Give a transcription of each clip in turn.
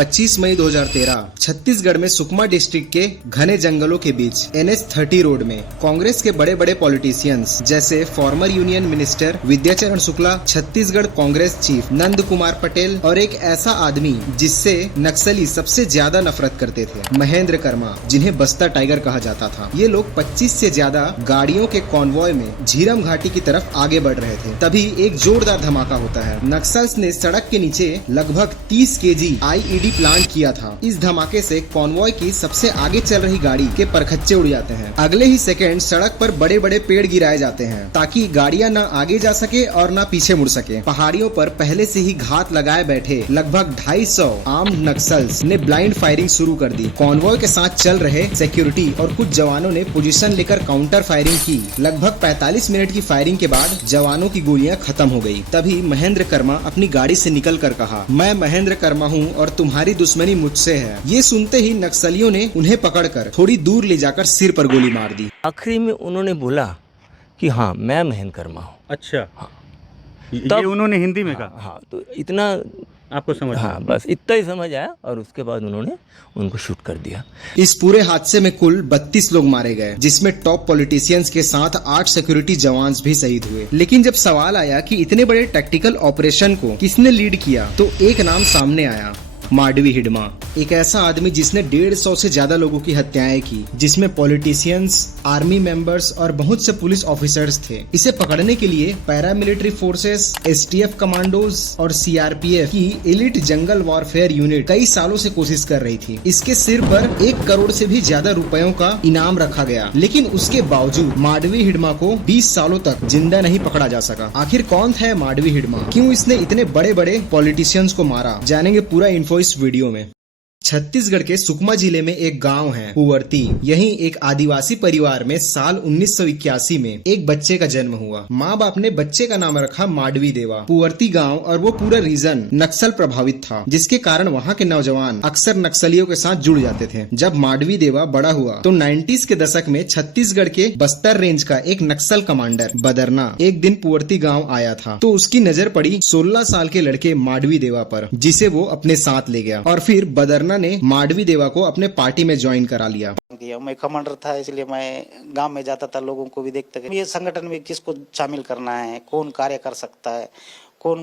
25 मई 2013 छत्तीसगढ़ में सुकमा डिस्ट्रिक्ट के घने जंगलों के बीच NH 30 रोड में कांग्रेस के बड़े बड़े पॉलिटिशियंस जैसे फॉर्मर यूनियन मिनिस्टर विद्याचरण शुक्ला, छत्तीसगढ़ कांग्रेस चीफ नंद कुमार पटेल और एक ऐसा आदमी जिससे नक्सली सबसे ज्यादा नफरत करते थे, महेंद्र कर्मा, जिन्हें बस्तर टाइगर कहा जाता था। ये लोग 25 से ज्यादा गाड़ियों के कॉन्वॉय में झीरम घाटी की तरफ आगे बढ़ रहे थे। तभी एक जोरदार धमाका होता है। नक्सल्स ने सड़क के नीचे लगभग 30 kg IED प्लांट किया था। इस धमाके से कॉन्वॉय की सबसे आगे चल रही गाड़ी के परखच्चे उड़ जाते हैं। अगले ही सेकंड सड़क पर बड़े बड़े पेड़ गिराए जाते हैं ताकि गाड़ियां न आगे जा सके और न पीछे मुड़ सके। पहाड़ियों पर पहले से ही घात लगाए बैठे लगभग 250 आर्म्ड नक्सल्स ने ब्लाइंड फायरिंग शुरू कर दी। कॉन्वॉय के साथ चल रहे सिक्योरिटी और कुछ जवानों ने पोजीशन लेकर काउंटर फायरिंग की। लगभग 45 मिनट की फायरिंग के बाद जवानों की गोलियां खत्म हो गई। तभी महेंद्र कर्मा अपनी गाड़ी से निकलकर कहा, मैं महेंद्र कर्मा हूं और तुम्हारी दुश्मनी मुझसे है। ये सुनते ही नक्सलियों ने उन्हें पकड़कर थोड़ी दूर ले जाकर सिर पर गोली मार दी। आखिरी में उन्होंने बोला कि हाँ मैं महेंद्र कर्मा हूँ। अच्छा, हाँ, ये उन्होंने हिंदी में कहा। हाँ, तो इतना आपको समझ आया? हाँ, बस इतना ही समझ आया और उसके बाद उन्होंने उनको शूट कर दिया। इस पूरे हादसे में कुल 32 लोग मारे गए, जिसमें टॉप पॉलिटिशियंस के साथ 8 सिक्योरिटी जवान भी शहीद हुए। लेकिन जब सवाल आया कि इतने बड़े टैक्टिकल ऑपरेशन को किसने लीड किया, तो एक नाम सामने आया, माडवी हिडमा। एक ऐसा आदमी जिसने 150 से ज्यादा लोगों की हत्याएं की, जिसमें पॉलिटिशियंस, आर्मी मेंबर्स और बहुत से पुलिस ऑफिसर्स थे। इसे पकड़ने के लिए पैरामिलिट्री फोर्सेस, STF कमांडोज और CRPF की एलिट जंगल वॉरफेयर यूनिट कई सालों से कोशिश कर रही थी। इसके सिर पर 1 करोड़ से भी ज्यादा रुपयों का इनाम रखा गया, लेकिन उसके बावजूद माडवी हिडमा को 20 सालों तक जिंदा नहीं पकड़ा जा सका। आखिर कौन था माडवी हिडमा, क्यों इसने इतने बड़े बड़े पॉलिटिशियंस को मारा, जानेंगे पूरा इन्फो इस वीडियो में। छत्तीसगढ़ के सुकमा जिले में एक गांव है पुवर्ती। यहीं एक आदिवासी परिवार में साल 1981 में एक बच्चे का जन्म हुआ। माँ बाप ने बच्चे का नाम रखा माडवी देवा। पुवर्ती गांव और वो पूरा रीजन नक्सल प्रभावित था, जिसके कारण वहाँ के नौजवान अक्सर नक्सलियों के साथ जुड़ जाते थे। जब माडवी देवा बड़ा हुआ तो 90s के दशक में छत्तीसगढ़ के बस्तर रेंज का एक नक्सल कमांडर बदरना एक दिन पुवर्ती गाँव आया था, तो उसकी नजर पड़ी 16 साल के लड़के माडवी देवा पर, जिसे वो अपने साथ ले गया और फिर बदरना ने माडवी देवा को अपने पार्टी में ज्वाइन करा लिया। मैं कमांडर था, इसलिए मैं गांव में जाता था, लोगों को भी देखता था ये संगठन में किसको शामिल करना है, कौन कार्य कर सकता है, कौन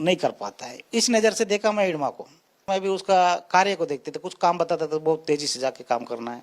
नहीं कर पाता है। इस नज़र से देखा मैं हिडमा को। मैं भी उसका कार्य को देखते थे, कुछ काम बताता था, बहुत तेजी से जाके काम करना है,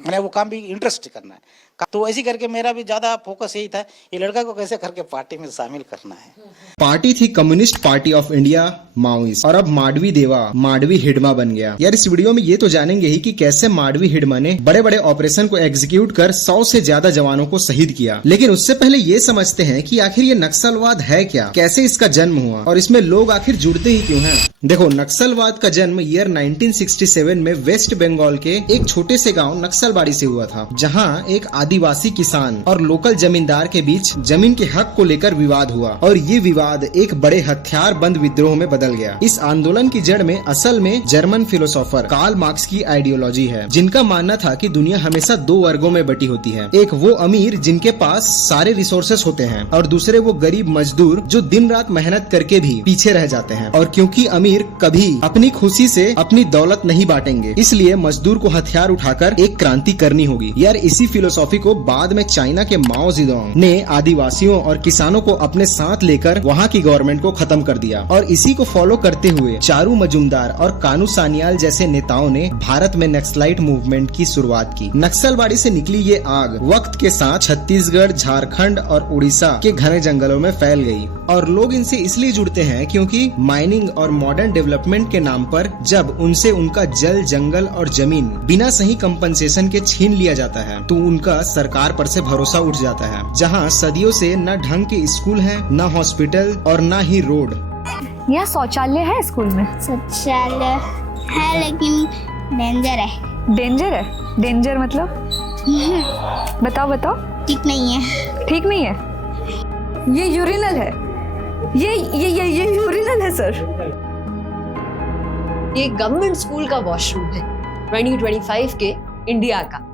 मैंने वो काम भी इंटरेस्ट करना है। तो ऐसी करके मेरा भी ज्यादा फोकस यही था, ये लड़का को कैसे करके पार्टी में शामिल करना है। पार्टी थी communist party of India Maoist, और अब माडवी देवा माडवी हिडमा बन गया। यार इस वीडियो में ये तो जानेंगे ही कि कैसे माडवी हिडमा ने बड़े बड़े ऑपरेशन को एग्जीक्यूट कर 100 से ज्यादा जवानों को शहीद किया। लेकिन उससे पहले ये समझते हैं कि आखिर ये नक्सलवाद है क्या, कैसे इसका जन्म हुआ और इसमें लोग आखिर जुड़ते ही क्यों हैं। देखो, नक्सलवाद का जन्म ईयर 1967 में वेस्ट बंगाल के एक छोटे से गाँव नक्सलबाड़ी से हुआ था, जहाँ एक आदिवासी किसान और लोकल जमींदार के बीच जमीन के हक को लेकर विवाद हुआ और ये विवाद एक बड़े हथियार बंद विद्रोह में बदल गया। इस आंदोलन की जड़ में असल में जर्मन फिलोसोफर कार्ल मार्क्स की आइडियोलॉजी है, जिनका मानना था कि दुनिया हमेशा 2 वर्गों में बटी होती है। एक वो अमीर जिनके पास सारे रिसोर्सेस होते हैं और दूसरे वो गरीब मजदूर जो दिन रात मेहनत करके भी पीछे रह जाते हैं। और क्योंकि अमीर कभी अपनी खुशी से अपनी दौलत नहीं बांटेंगे, इसलिए मजदूर को हथियार उठाकर एक क्रांति करनी होगी। यार इसी फिलोसॉफी को बाद में चाइना के माओ जेडोंग ने आदिवासियों और किसानों को अपने साथ लेकर वहाँ की गवर्नमेंट को खत्म कर दिया। और इसी को फॉलो करते हुए चारू मजुमदार और कानू सान्याल जैसे नेताओं ने भारत में नक्सलाइट मूवमेंट की शुरुआत की। नक्सलबाड़ी से निकली ये आग वक्त के साथ छत्तीसगढ़, झारखंड और उड़ीसा के घने जंगलों में फैल गई। और लोग इनसे इसलिए जुड़ते हैं क्योंकि माइनिंग और मॉडर्न डेवलपमेंट के नाम पर जब उनसे उनका जल, जंगल और जमीन बिना सही कंपनसेशन के छीन लिया जाता है, तो उनका सरकार पर से भरोसा उठ जाता है। जहां सदियों से न ढंग के स्कूल हैं, न हॉस्पिटल और न ही रोड। यहाँ शौचालय है स्कूल में? शौचालय है लेकिन डेंजर है। डेंजर है? डेंजर मतलब बताओ बताओ। ठीक नहीं है। ठीक नहीं है? ये यूरिनल है। ये यूरिनल है सर। ये गवर्नमेंट स्कूल का वॉशरूम है 2025 के इंडिया का।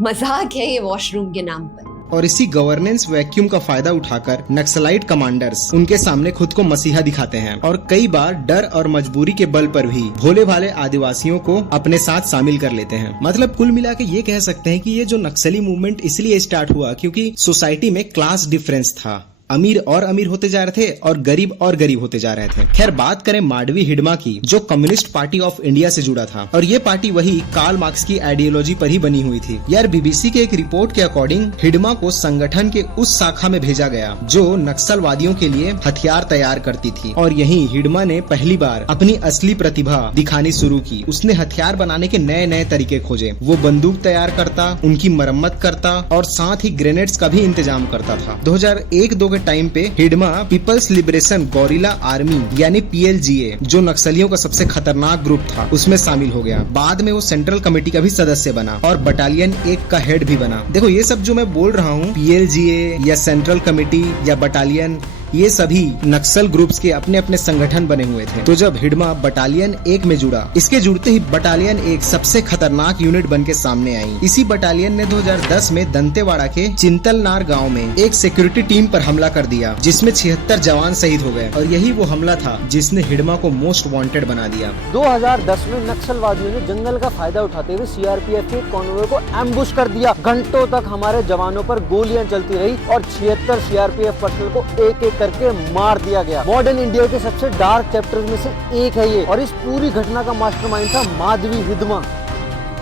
मजाक है ये वॉशरूम के नाम पर। और इसी गवर्नेंस वैक्यूम का फायदा उठाकर नक्सलाइट कमांडर्स उनके सामने खुद को मसीहा दिखाते हैं और कई बार डर और मजबूरी के बल पर भी भोले भाले आदिवासियों को अपने साथ शामिल कर लेते हैं। मतलब कुल मिला के ये कह सकते हैं कि ये जो नक्सली मूवमेंट इसलिए स्टार्ट हुआ क्योंकि सोसाइटी में क्लास डिफरेंस था। अमीर और अमीर होते जा रहे थे और गरीब होते जा रहे थे। खैर बात करें माडवी हिडमा की, जो कम्युनिस्ट पार्टी ऑफ इंडिया से जुड़ा था और ये पार्टी वही कार्ल मार्क्स की आइडियोलॉजी पर ही बनी हुई थी। यार बीबीसी के एक रिपोर्ट के अकॉर्डिंग हिडमा को संगठन के उस शाखा में भेजा गया जो नक्सलवादियों के लिए हथियार तैयार करती थी और यहीं हिडमा ने पहली बार अपनी असली प्रतिभा दिखानी शुरू की। उसने हथियार बनाने के नए नए तरीके खोजे। वो बंदूक तैयार करता, उनकी मरम्मत करता और साथ ही ग्रेनेड्स का भी इंतजाम करता था। 2001-2 के टाइम पे हिडमा पीपल्स लिबरेशन गौरिला आर्मी यानी PLGA, जो नक्सलियों का सबसे खतरनाक ग्रुप था, उसमें शामिल हो गया। बाद में वो सेंट्रल कमेटी का भी सदस्य बना और बटालियन 1 का हेड भी बना। देखो ये सब जो मैं बोल रहा हूँ, PLGA या सेंट्रल कमेटी या बटालियन, ये सभी नक्सल ग्रुप्स के अपने अपने संगठन बने हुए थे। तो जब हिडमा बटालियन 1 में जुड़ा, इसके जुड़ते ही बटालियन 1 सबसे खतरनाक यूनिट बन के सामने आई। इसी बटालियन ने 2010 में दंतेवाड़ा के चिंतलनार गांव में एक सिक्योरिटी टीम पर हमला कर दिया, जिसमें 76 जवान शहीद हो गए और यही वो हमला था जिसने हिडमा को मोस्ट वांटेड बना दिया। 2010 में नक्सलवादियों ने जंगल का फायदा उठाते हुए CRPF के कॉन्वॉय को एम्बुश कर दिया। घंटों तक हमारे जवानों पर गोलियां चलती रही और 76 CRPF पर्सनल को एक करके मार दिया गया। मॉडर्न इंडिया के सबसे डार्क चैप्टर्स में से एक है ये और इस पूरी घटना का मास्टरमाइंड था माडवी हिडमा।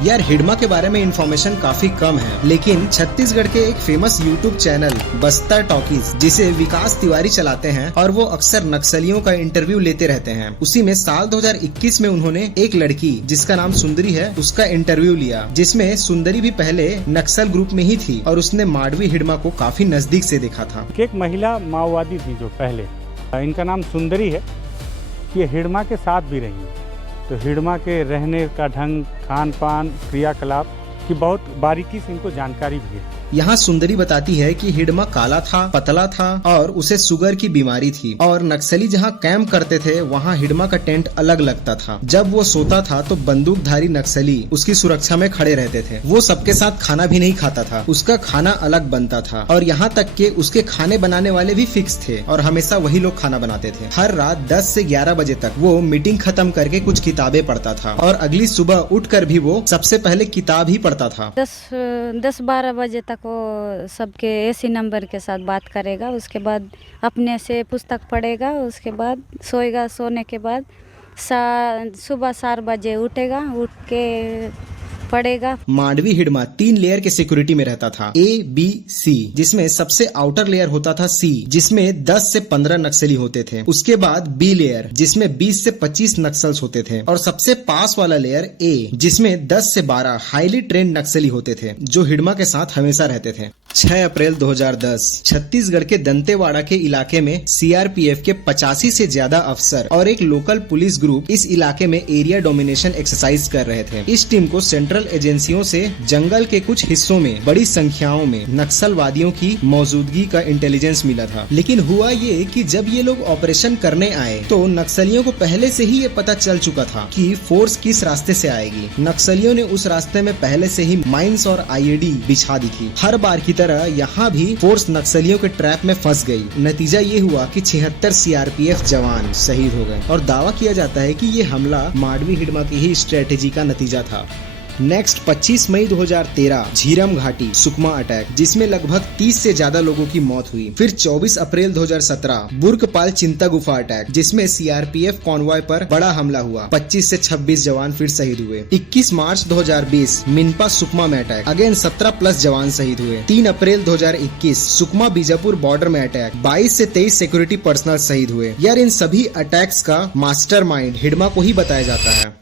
यार हिडमा के बारे में इंफॉर्मेशन काफी कम है, लेकिन छत्तीसगढ़ के एक famous YouTube channel Bastar talkies, जिसे विकास तिवारी चलाते हैं और वो अक्सर नक्सलियों का इंटरव्यू लेते रहते हैं, उसी में साल 2021 में उन्होंने एक लड़की जिसका नाम सुंदरी है उसका इंटरव्यू लिया, जिसमें सुंदरी भी पहले नक्सल ग्रुप में ही थी और उसने माडवी हिडमा को काफी नजदीक से देखा था। एक महिला माओवादी थी जो पहले, इनका नाम सुंदरी है, ये हिडमा के साथ भी रही। तो हिडमा के रहने का ढंग, खान पान, क्रियाकलाप की बहुत बारीकी से इनको जानकारी भी है। यहाँ सुंदरी बताती है कि हिडमा काला था, पतला था और उसे शुगर की बीमारी थी और नक्सली जहाँ कैंप करते थे वहाँ हिडमा का टेंट अलग लगता था। जब वो सोता था तो बंदूकधारी नक्सली उसकी सुरक्षा में खड़े रहते थे। वो सबके साथ खाना भी नहीं खाता था, उसका खाना अलग बनता था और यहाँ तक के उसके खाने बनाने वाले भी फिक्स थे और हमेशा वही लोग खाना बनाते थे। हर रात 10 से 11 बजे तक वो मीटिंग खत्म करके कुछ किताबें पढ़ता था और अगली सुबह उठकर भी वो सबसे पहले किताब ही पढ़ता था। 10-12 बजे तक वो सबके ऐसी नंबर के साथ बात करेगा, उसके बाद अपने से पुस्तक पढ़ेगा, उसके बाद सोएगा। सोने के बाद सुबह 4 बजे उठेगा, उठ के पड़ेगा। माडवी हिडमा 3 लेयर के सिक्योरिटी में रहता था, A, B, C, जिसमें सबसे आउटर लेयर होता था C, जिसमें 10 से 15 नक्सली होते थे। उसके बाद B लेयर, जिसमें 20 से 25 नक्सल्स होते थे और सबसे पास वाला लेयर A, जिसमें 10 से 12 हाईली ट्रेंड नक्सली होते थे जो हिडमा के साथ हमेशा रहते थे। 6 अप्रैल 2010 छत्तीसगढ़ के दंतेवाड़ा के इलाके में CRPF के 85 से ज्यादा अफसर और एक लोकल पुलिस ग्रुप इस इलाके में एरिया डोमिनेशन एक्सरसाइज कर रहे थे। इस टीम को सेंट्रल एजेंसियों से जंगल के कुछ हिस्सों में बड़ी संख्याओं में नक्सलवादियों की मौजूदगी का इंटेलिजेंस मिला था। लेकिन हुआ ये कि जब ये लोग ऑपरेशन करने आए तो नक्सलियों को पहले से ही ये पता चल चुका था कि फोर्स किस रास्ते से आएगी। नक्सलियों ने उस रास्ते में पहले से ही माइंस और IED बिछा दी थी। हर बार की तरह यहाँ भी फोर्स नक्सलियों के ट्रैप में फंस गई। नतीजा ये हुआ कि 76 CRPF जवान शहीद हो गए और दावा किया जाता है कि ये हमला माडवी हिडमा की ही स्ट्रेटेजी का नतीजा था। नेक्स्ट 25 मई 2013 झीरम घाटी सुकमा अटैक, जिसमें लगभग 30 से ज्यादा लोगों की मौत हुई। फिर 24 अप्रैल 2017 बुर्कपाल चिंता गुफा अटैक, जिसमें CRPF कॉन्वॉय पर बड़ा हमला हुआ। 25 से 26 जवान फिर शहीद हुए। 21 मार्च 2020 मिनपा सुकमा में अटैक, अगेन 17+ जवान शहीद हुए। 3 अप्रैल 2021 सुकमा बीजापुर बॉर्डर में अटैक, 22 से 23 सिक्योरिटी पर्सनल शहीद हुए। यार इन सभी अटैक्स का मास्टरमाइंड हिडमा को ही बताया जाता है।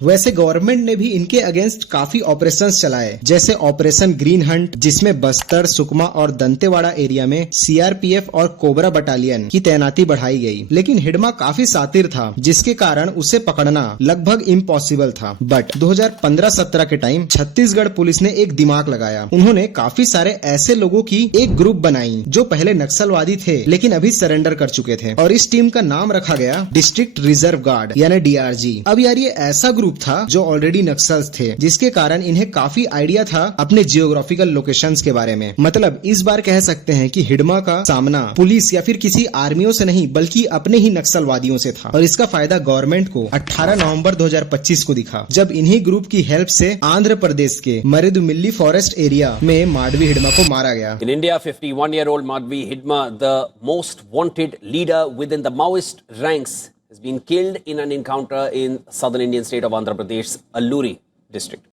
वैसे गवर्नमेंट ने भी इनके अगेंस्ट काफी ऑपरेशंस चलाए, जैसे ऑपरेशन ग्रीन हंट, जिसमें बस्तर, सुकमा और दंतेवाड़ा एरिया में CRPF और कोबरा बटालियन की तैनाती बढ़ाई गई। लेकिन हिडमा काफी शातिर था, जिसके कारण उसे पकड़ना लगभग इम्पॉसिबल था। बट 2015-17 के टाइम छत्तीसगढ़ पुलिस ने एक दिमाग लगाया। उन्होंने काफी सारे ऐसे लोगों की एक ग्रुप बनाई जो पहले नक्सलवादी थे लेकिन अभी सरेंडर कर चुके थे और इस टीम का नाम रखा गया डिस्ट्रिक्ट रिजर्व गार्ड यानी DRG। अब यार ये ऐसा ग्रुप ग्रुप था जो ऑलरेडी नक्सल्स थे, जिसके कारण इन्हें काफी आइडिया था अपने जियोग्राफिकल लोकेशंस के बारे में। मतलब इस बार कह सकते हैं कि हिडमा का सामना पुलिस या फिर किसी आर्मियों से नहीं बल्कि अपने ही नक्सलवादियों से था, और इसका फायदा गवर्नमेंट को 18 नवंबर 2025 को दिखा, जब इन्हीं ग्रुप की हेल्प से आंध्र प्रदेश के मरेदुमिल्ली फॉरेस्ट एरिया में माडवी हिडमा को मारा गया। In India, 51-year-old Madhvi Hidma, the most wanted leader within the Maoist ranks, has been killed in an encounter in southern Indian state of Andhra Pradesh, Alluri district.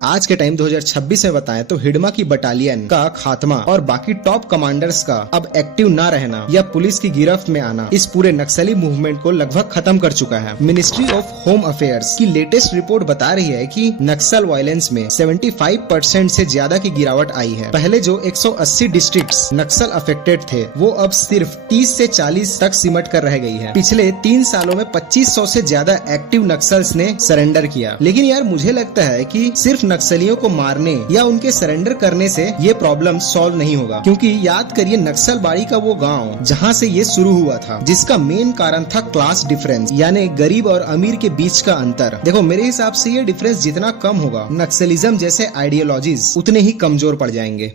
आज के time 2026 में बताएं तो हिडमा की बटालियन का खात्मा और बाकी टॉप कमांडर्स का अब एक्टिव ना रहना या पुलिस की गिरफ्त में आना इस पूरे नक्सली मूवमेंट को लगभग खत्म कर चुका है। मिनिस्ट्री ऑफ होम अफेयर्स की लेटेस्ट रिपोर्ट बता रही है कि नक्सल वायलेंस में 75% से ज्यादा की गिरावट आई है। पहले जो 180 डिस्ट्रिक्ट्स नक्सल अफेक्टेड थे वो अब सिर्फ 30 से 40 तक सिमट कर रह गई है। पिछले 3 सालों में 2500 से ज्यादा एक्टिव नक्सल्स ने सरेंडर किया। लेकिन यार मुझे लगता है कि सिर्फ नक्सलियों को मारने या उनके सरेंडर करने से ये प्रॉब्लम सॉल्व नहीं होगा, क्योंकि याद करिए नक्सलबाड़ी का वो गांव जहां से ये शुरू हुआ था, जिसका मेन कारण था क्लास डिफरेंस, यानी गरीब और अमीर के बीच का अंतर। देखो मेरे हिसाब से ये डिफरेंस जितना कम होगा, नक्सलिज्म जैसे आइडियोलॉजीज उतने ही कमजोर पड़ जाएंगे।